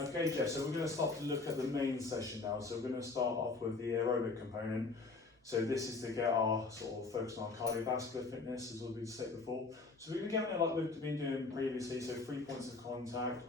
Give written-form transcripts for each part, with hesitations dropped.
Okay, Jeff, so we're going to start to look at the main session now. So we're going to start off with the aerobic component. So this is to get our sort of focus on cardiovascular fitness, as we've said before. So we're going to get it like we've been doing previously, so 3 points of contact,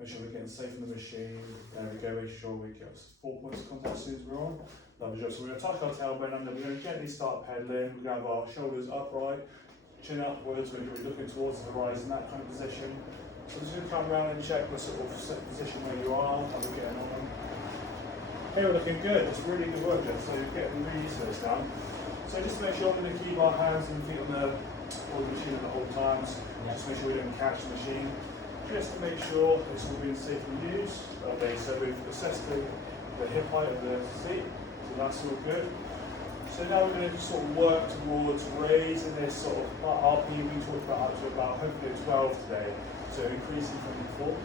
make sure we're getting safe in the machine. There we go, make sure we get 4 points of contact as soon as we're on. Lovely job. So we're going to touch our tailbone under, we're going to gently start pedaling, we're going to have our shoulders upright, chin upwards, we're going to be looking towards the horizon, that kind of position. So we're just going to come around and check the sort of position where you are, how we're getting on. Hey, we're looking good, it's really good work, Jeff, so we're getting really used to this now. So just to make sure we're going to keep our hands and feet on the machine at all times, just make sure we don't catch the machine, just to make sure it's all being safely used. Okay, so we've assessed the hip height of the seat, so that's all good. So now we're going to sort of work towards raising this sort of RP we talked about up to about hopefully a 12 today, so increasing from before.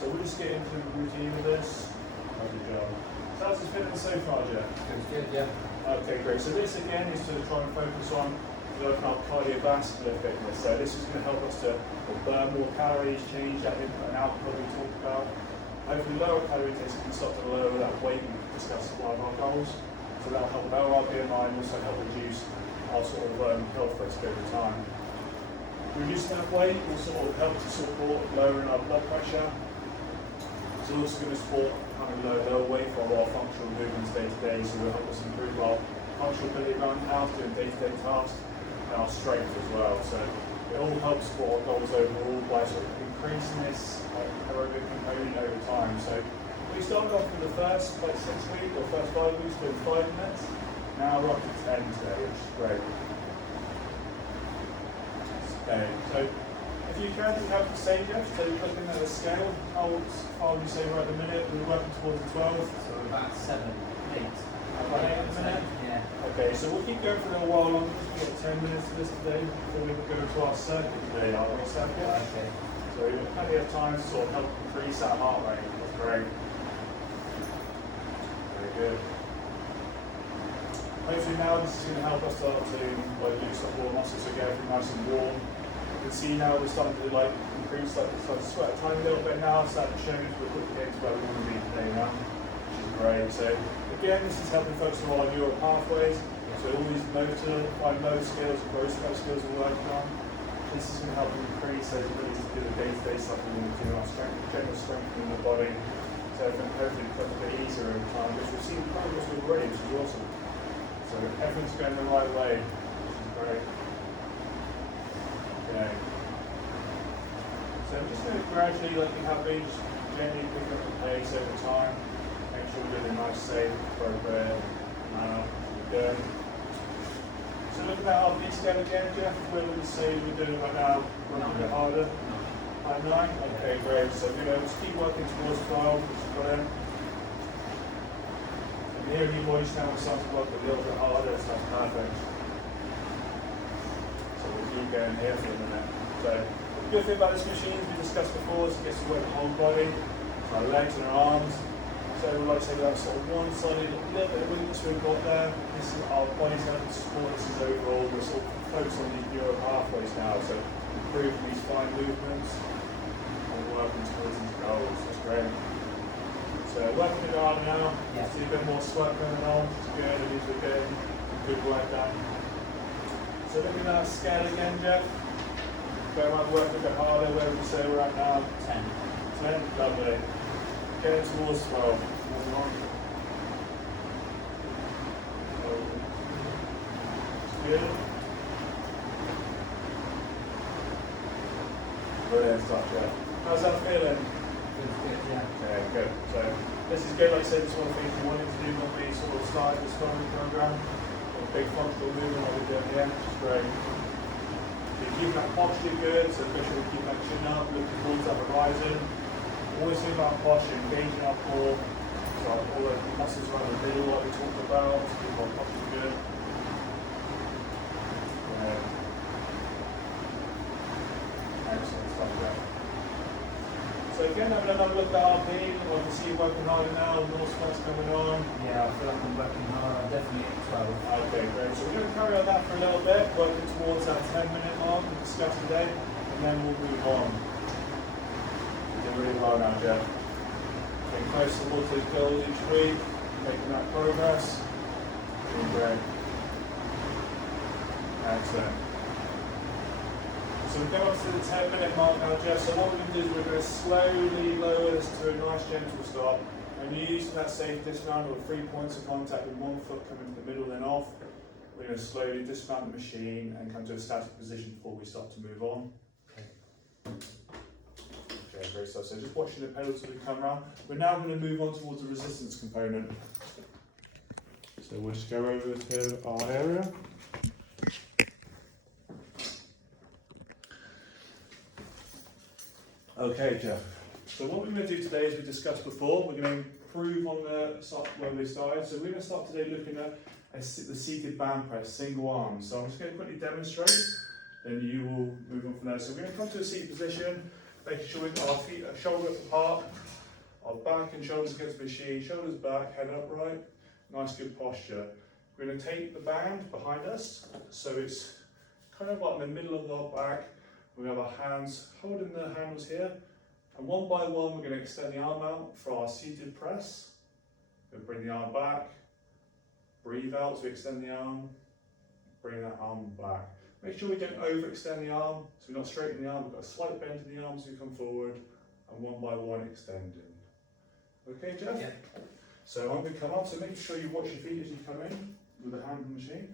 So we'll just get into the routine of this. Lovely job. So how's this feeling so far, Jeff? Feels good, yeah. Okay, great. So this again is to try and focus on developing our cardiovascular fitness. So this is going to help us to burn more calories, change that input and output we talked about. Hopefully lower calorie intake, so we can start to lower that weight we discussed as one of our goals. So that'll help lower our BMI and also help reduce our sort of health risk over time. Reducing that weight will sort of help to support lowering our blood pressure. It's also going to support having lower weight for our functional movements day to day, so it will help us improve our functional ability around the house, doing day-to-day tasks, and our strength as well. So it all helps support our goals overall by sort of increasing this aerobic component over time. So we started off with the first 6 weeks or first 5 weeks doing 5 minutes. Now we're up to 10 today, which is great. Okay, so if you can, you have to say, Jeff, so you're looking at the scale, how far would you say we're at the minute? We're working towards the 12? So we're about 7, 8. About 8 at the minute? Yeah. Okay, so we'll keep going for a little while longer. We've got 10 minutes of this today before we go to our circuit today, our race circuit. Okay. So we've got plenty of time to sort of help increase that heart rate. That's great. Very good. Hopefully now this is going to help us start to loosen up all the muscles so get everything nice and warm. You can see now we're starting to increase, start to sweat a tiny little bit now, starting to show us we're quickly getting to where we want to be today now, which is great. So again, this is helping focus on our neural pathways. So all these fine motor skills, gross motor skills we're working on. This is going to help increase those abilities to do the day-to-day stuff we want to do, our general strengthening the body. So everything hopefully becomes a bit easier over time, which we've seen progress already, which is awesome. So everything's going the right way, which is great. Okay. So I'm just going to gradually, like we have been, just gently pick up the pace over time. Make sure we're doing a nice, safe, appropriate manner. Good. So look at that RP scale again, Jeff. Where would you say we're doing right now? Working a bit harder? At 9? Okay, great. So we're going to just keep working towards 12, which is brilliant. And here in your body now we're starting to work a little bit harder, so that's perfect. So we'll keep going here for a minute. So the good thing about this machine, as we discussed before, is it gets to work the whole body, so our legs and our arms. So we like to say we have sort of one solid little bit of weakness we've got there. This is our body's going to support this is overall. We're sort of focused on these neural pathways now, so improving these fine movements and working towards these goals. That's great. So working it hard now. Yeah. See a bit more sweat going on, which is good. It means we're getting good work done. So looking at our scale again, Jeff. Go around working a bit harder. Where would you say we're at now? 10. 10, lovely. Getting towards 12. Good. Brilliant stuff, yeah. How's that feeling? Feels good, yeah. Okay, good. So this is good, like I said, it's one of the things we wanted to do when we sort of started this training program. A big functional movement that we're doing here, which is great. You keep that posture good, so make sure we keep that chin up, looking towards that horizon. Always think about posture, engaging our core, so all the muscles around the middle like we talked about, to keep our posture good. Excellent stuff there. So again, having another look at RP, I can see you working harder now, more sweat's coming on. Yeah, I feel like I'm working hard. I'm definitely at 12. Okay, great. So we're going to carry on that for a little bit, working towards that 10-minute mark we discussed today, and then we'll move on. You're doing really well now, Jeff. Getting closer towards those goals each week, making that progress. Doing great. Excellent. So we're going up to the 10-minute mark now, Jeff. So what we're going to do is we're going to slowly lower this to a nice gentle stop. And using that safe dismount with 3 points of contact with one foot coming to the middle then off, we're going to slowly dismount the machine and come to a static position before we start to move on. Okay, great stuff. So just watching the pedals as we come around. We're now going to move on towards the resistance component. So we'll just go over to our area. Okay, Jeff. So what we're going to do today, as we discussed before, we're going to improve on where we started. So we're going to start today looking at the seated band press, single arm. So I'm just going to quickly demonstrate, then you will move on from there. So we're going to come to a seated position, making sure we've got our feet shoulder width apart, our back and shoulders against the machine, shoulders back, head upright, nice good posture. We're going to take the band behind us, so it's kind of like in the middle of our back. We have our hands holding the handles here, and one by one we're going to extend the arm out for our seated press. We'll bring the arm back, breathe out as we extend the arm, bring that arm back. Make sure we don't overextend the arm, so we're not straightening the arm, we've got a slight bend in the arm as we come forward, and one by one extending. Okay, Jeff? Yeah. So I'm going to come up, so make sure you watch your feet as you come in with the hand on the machine.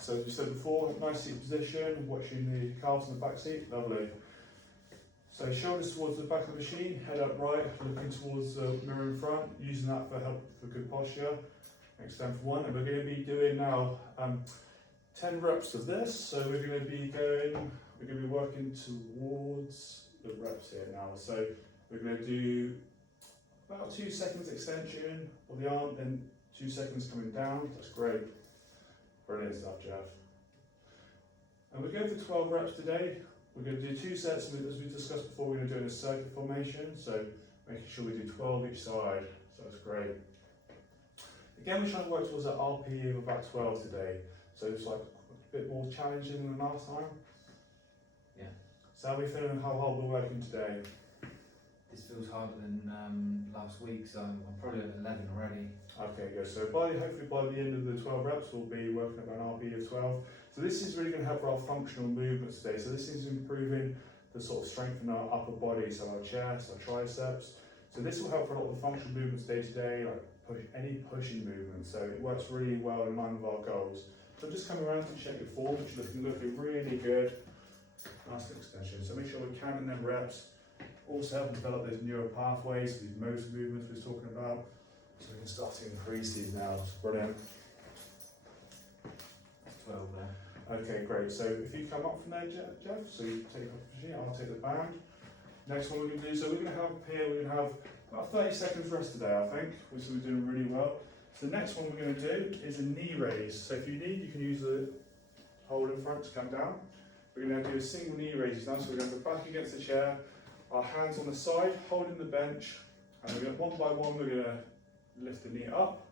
So as we said before, nice seat position, watching the calves in the back seat, lovely. So shoulders towards the back of the machine, head upright, looking towards the mirror in front, using that for help for good posture. Extend for one, and we're going to be doing now 10 reps of this. So we're going to be working towards the reps here now. So we're going to do about 2 seconds extension of the arm, then 2 seconds coming down. That's great. Brilliant stuff, Jeff. And we're going for 12 reps today. We're going to do 2 sets, as we discussed before, we're going to do in a circuit formation, so making sure we do 12 each side, so that's great. Again, we're trying to work towards that RPE of about 12 today, so it's like a bit more challenging than last time. Yeah. So how are we feeling, how hard we're working today? This feels harder than last week, so I'm probably at 11 already. Okay, good. So hopefully by the end of the 12 reps, we'll be working at an RPE of 12. So this is really going to help our functional movements today. So this is improving the sort of strength in our upper body, so our chest, our triceps. So this will help for a lot of the functional movements day to day, like any pushing movement. So it works really well in line with our goals. So just come around to check your form, which is looking really good. Nice extension. So make sure we're counting them reps. Also help develop those neural pathways, these motor movements we were talking about. So we can start to increase these now. It's brilliant. 12 there. Okay, great. So if you come up from there, Jeff, so you take off the machine, I'll take the band. Next one we're going to do, so we're going to have here, we're going to have about 30 seconds rest today, I think, which we're doing really well. So the next one we're going to do is a knee raise. So if you need, you can use the hold in front to come down. We're going to do a single knee raise now, so we're going to go back against the chair, our hands on the side, holding the bench, and we're going to, one by one, we're going to lift the knee up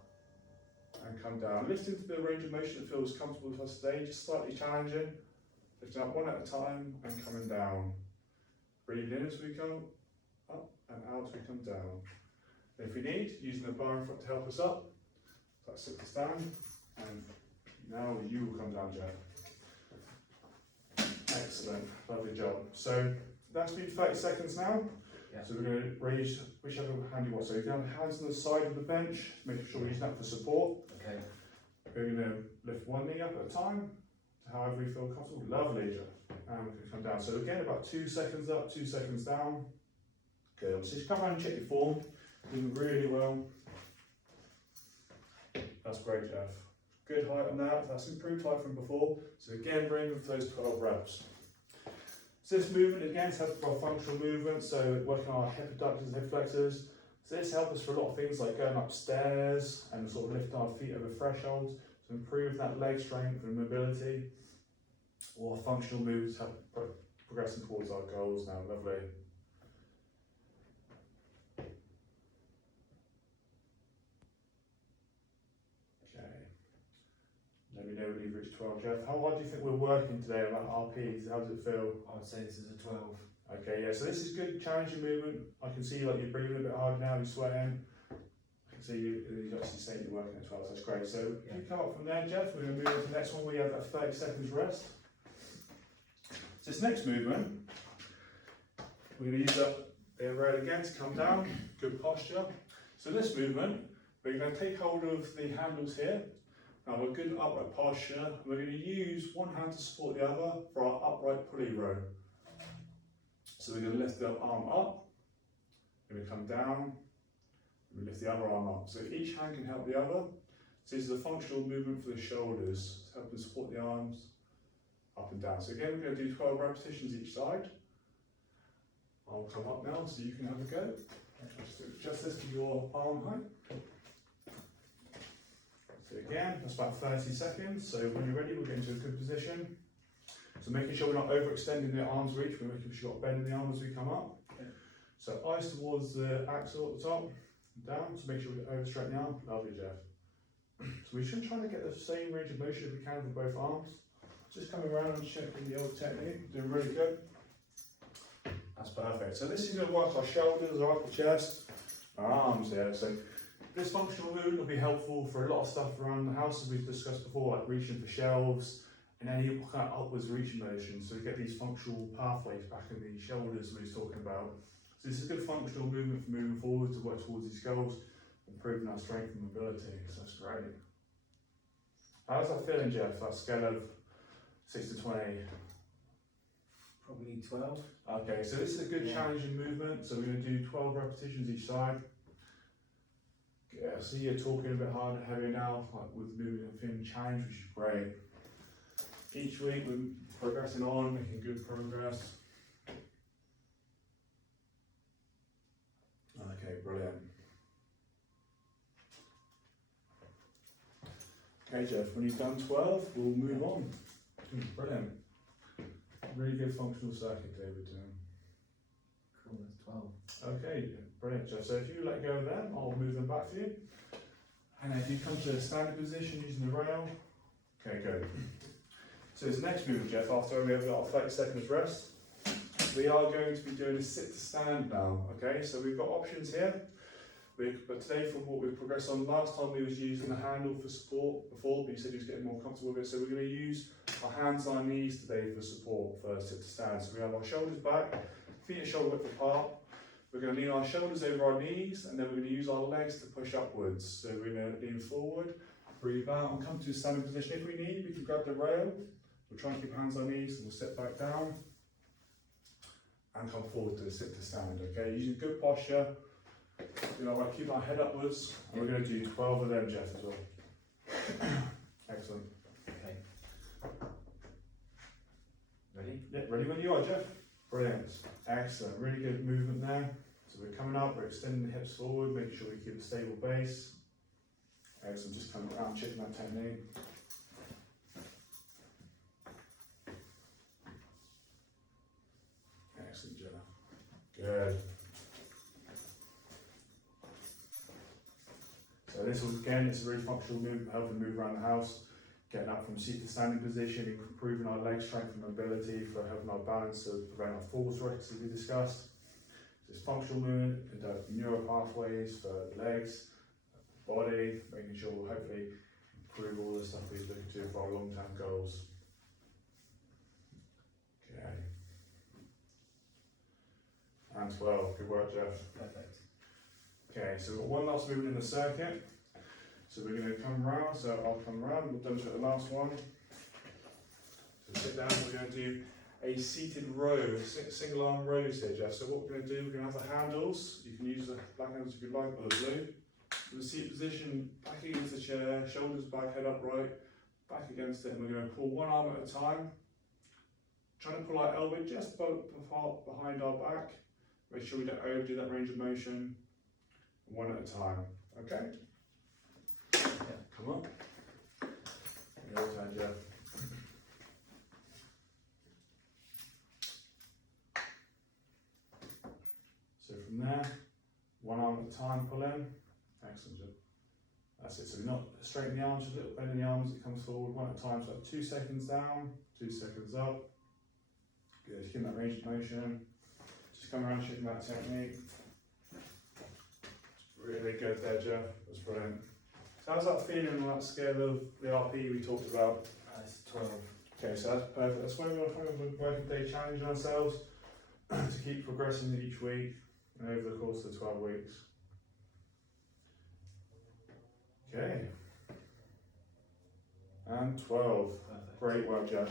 and come down. Lifting to the range of motion that feels comfortable with us today, just slightly challenging. Lifting up one at a time and coming down. Breathe in as we come up and out as we come down. If we need, using the bar in front to help us up. That's sit to stand, and now you will come down, Jeff. Excellent, lovely job. So that's been 30 seconds now. Yeah. So we're going to raise whichever hand you want. So you can have hands on the side of the bench, making sure we're using that for support. Okay. We're going to lift one knee up at a time, however we feel comfortable. Lovely, Jeff. And we can come down. So again, about 2 seconds up, 2 seconds down. Good. So just come around and check your form. Doing really well. That's great, Jeff. Good height on that. That's improved height from before. So again, bring with those 12 reps. So this movement again is helpful for our functional movement. So working on our hip abductors and hip flexors. So this helps us for a lot of things like going upstairs and sort of lifting our feet over thresholds to improve that leg strength and mobility. Or our functional moves help progressing towards our goals now. Lovely. Let me know when you've reached 12, Jeff. How hard do you think we're working today about RPs? How does it feel? I would say this is a 12. Okay, yeah, so this is good challenging movement. I can see like you're breathing a bit hard now, you're sweating. I can see you actually saying you're working at 12, so that's great. So if you come up from there, Jeff, we're going to move on to the next one where you have that 30 seconds rest. So this next movement, we're going to use the aerobic again to come down, good posture. So this movement, we're going to take hold of the handles here. Now we're good upright posture. We're going to use one hand to support the other for our upright pulley row. So we're going to lift the arm up, we're going to come down, and we lift the other arm up. So each hand can help the other. So this is a functional movement for the shoulders, to help them support the arms up and down. So again, we're going to do 12 repetitions each side. I'll come up now so you can have a go. Just this to your arm height. So again, that's about 30 seconds. So when you're ready, we'll get into a good position. So making sure we're not overextending the arm's reach, we're making sure we've got bend in the arm as we come up. Okay. So eyes towards the axle at the top, down, so make sure we over straighten the arm. Lovely, Jeff. So we should try to get the same range of motion if we can for both arms. Just coming around and checking the old technique, doing really good. That's perfect. So this is going to work our shoulders, our upper chest, our arms here. So this functional movement will be helpful for a lot of stuff around the house, as we've discussed before, like reaching for shelves, and any kind of upwards reaching motion, so we get these functional pathways back in the shoulders we was talking about. So this is a good functional movement for moving forward to work towards these goals, improving our strength and mobility, so that's great. How's that feeling, Jeff, that scale of 6 to 20? Probably 12. Okay, so this is a good challenging movement, so we're going to do 12 repetitions each side. Yeah, I see you're talking a bit harder, heavier now, like with moving and feeling challenge, which is great. Each week we're progressing on, making good progress. Okay, brilliant. Okay, Jeff, when you've done 12, we'll move on. Brilliant. Really good functional circuit, David. Cool, that's 12. Okay, brilliant, Jeff. So if you let go of them, I'll move them back for you. And if you come to a standing position using the rail. Okay, good. So this next movement, Jeff, after we have got 30 seconds rest, we are going to be doing a sit to stand now, okay? So we've got options here, but today from what we've progressed on, last time we was using the handle for support before, but you said you was getting more comfortable with it, so we're going to use our hands on our knees today for support for sit to stand. So we have our shoulders back, feet are shoulder width apart, we're going to lean our shoulders over our knees, and then we're going to use our legs to push upwards. So we're going to lean forward, breathe out, and come to a standing position. If we need, we can grab the rail. We'll try and keep hands on knees, and we'll sit back down and come forward to the sit to stand, okay? Using good posture, you know, like keep our head upwards, and we're going to do 12 of them, Jeff, as well. Excellent. Okay. Ready? Yeah, ready when you are, Jeff. Brilliant. Excellent. Really good movement there. So we're coming up, we're extending the hips forward, making sure we keep a stable base. Excellent. Just coming around, checking that technique. Excellent, Jenna. Good. So this was, again, it's a really functional movement, helping move around the house, getting up from seat to standing position, improving our leg strength and mobility, for helping our balance to prevent our falls risks, as we discussed. So it's functional movement, neural pathways for the legs, body, making sure we'll hopefully improve all the stuff we're looking to for our long-term goals. Okay. And 12, good work, Jeff. Perfect. Okay, so we've got one last movement in the circuit. So we're going to come round, so I'll come round, we'll demonstrate the last one. So sit down, we're going to do a seated row, single arm rows here, Jeff. So what we're going to do, we're going to have the handles, you can use the black handles if you like, or the blue. In the seat position, back against the chair, shoulders back, head upright, back against it, and we're going to pull one arm at a time. Trying to pull our elbow just behind our back. Make sure we don't overdo that range of motion. One at a time, okay? Yeah, come on. Your turn, Jeff. So from there, one arm at a time, pull in. Excellent, Jeff. That's it. So we're not straighten the arms, just a little bend in the arms, it comes forward one at a time. So 2 seconds down, 2 seconds up. Good, keep that range of motion. come around checking that technique. Really good there, Jeff. That's brilliant. So how's that feeling on that scale of the RP we talked about? It's 12. Okay, so that's perfect. That's why we're working day challenging ourselves to keep progressing each week and over the course of the 12 weeks. Okay. And 12. Perfect. Great work, Jeff.